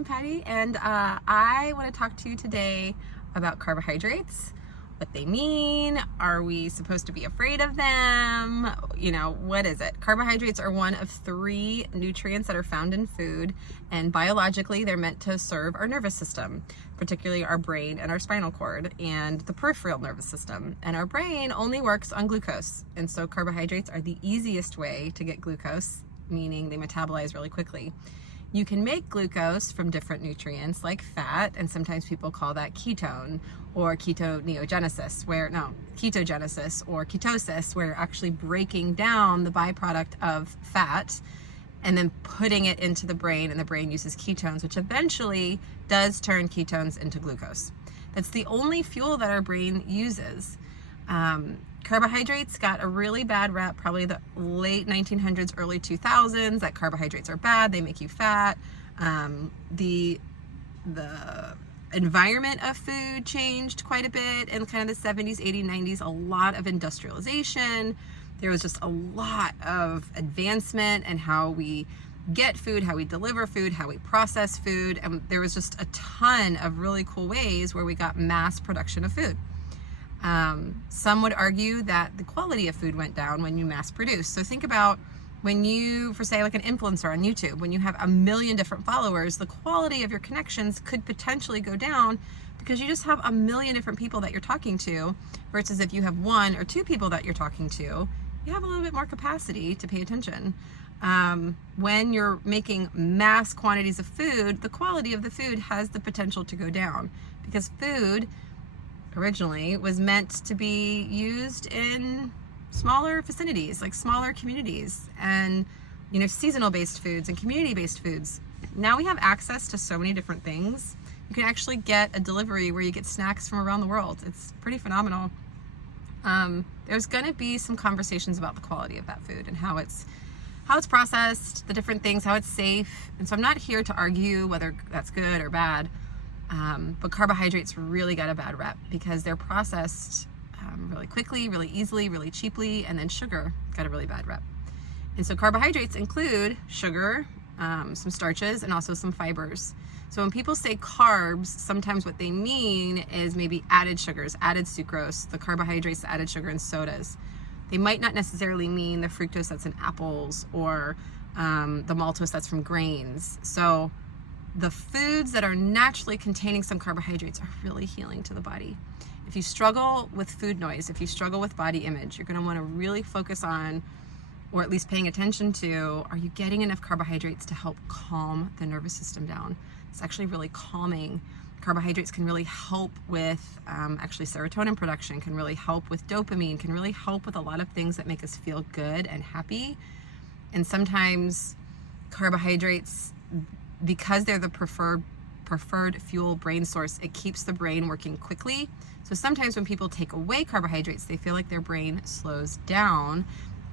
I'm Patty, and I want to talk to you today about carbohydrates, what they mean. Are we supposed to be afraid of them? You know, what is it? Carbohydrates are one of 3 nutrients that are found in food, and biologically they're meant to serve our nervous system, particularly our brain and our spinal cord and the peripheral nervous system. And our brain only works on glucose, and so carbohydrates are the easiest way to get glucose, meaning they metabolize really quickly. You can make glucose from different nutrients like fat, and sometimes people call that ketone or ketoneogenesis, ketogenesis or ketosis, where you're actually breaking down the byproduct of fat and then putting it into the brain, and the brain uses ketones, which eventually does turn ketones into glucose. That's the only fuel that our brain uses. Carbohydrates got a really bad rep, probably the late 1900s, early 2000s, that carbohydrates are bad, they make you fat. The environment of food changed quite a bit in kind of the 70s, 80s, 90s, a lot of industrialization. There was just a lot of advancement in how we get food, how we deliver food, how we process food, and there was just a ton of really cool ways where we got mass production of food. Some would argue that the quality of food went down when you mass produce. So think about when you, for say like an influencer on YouTube, when you have 1 million different followers, the quality of your connections could potentially go down because you just have 1 million different people that you're talking to, versus if you have 1 or 2 people that you're talking to, you have a little bit more capacity to pay attention. When you're making mass quantities of food, the quality of the food has the potential to go down, because food originally was meant to be used in smaller vicinities, like smaller communities, and seasonal based foods and community based foods. Now we have access to so many different things. You can actually get a delivery where you get snacks from around the world. It's pretty phenomenal. There's going to be some conversations about the quality of that food and how it's processed, the different things, how it's safe. And so I'm not here to argue whether that's good or bad. But carbohydrates really got a bad rep because they're processed really quickly, really easily, really cheaply, and then sugar got a really bad rep. And so carbohydrates include sugar, some starches, and also some fibers. So when people say carbs, sometimes what they mean is maybe added sugars, added sucrose, the carbohydrates, the added sugar in sodas. They might not necessarily mean the fructose that's in apples or the maltose that's from grains. So the foods that are naturally containing some carbohydrates are really healing to the body. If you struggle with food noise, if you struggle with body image, you're going to want to really focus on, or at least paying attention to, are you getting enough carbohydrates to help calm the nervous system down? It's actually really calming. Carbohydrates can really help with actually serotonin production, can really help with dopamine, can really help with a lot of things that make us feel good and happy. And sometimes carbohydrates, because they're the preferred fuel brain source, it keeps the brain working quickly. So sometimes when people take away carbohydrates, they feel like their brain slows down,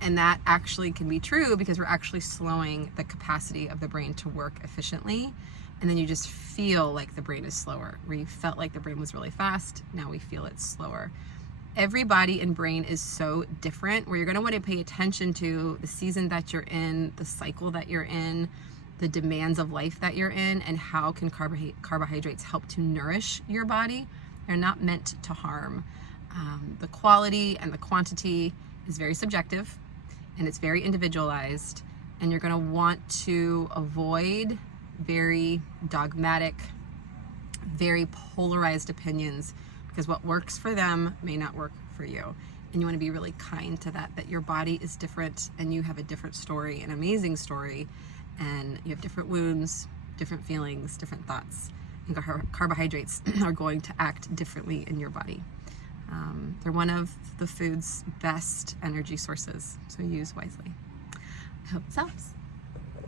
and that actually can be true because we're actually slowing the capacity of the brain to work efficiently. And then you just feel like the brain is slower. Where you felt like the brain was really fast, now we feel it's slower. Every body and brain is so different, where you're going to want to pay attention to the season that you're in, the cycle that you're in, the demands of life that you're in, and how can carbohydrates help to nourish your body. They're not meant to harm. The quality and the quantity is very subjective, and it's very individualized, and you're going to want to avoid very dogmatic, very polarized opinions, because what works for them may not work for you. And you want to be really kind to that your body is different, and you have a different story, an amazing story, and you have different wounds, different feelings, different thoughts. And carbohydrates are going to act differently in your body. They're one of the food's best energy sources, so use wisely. I hope this helps.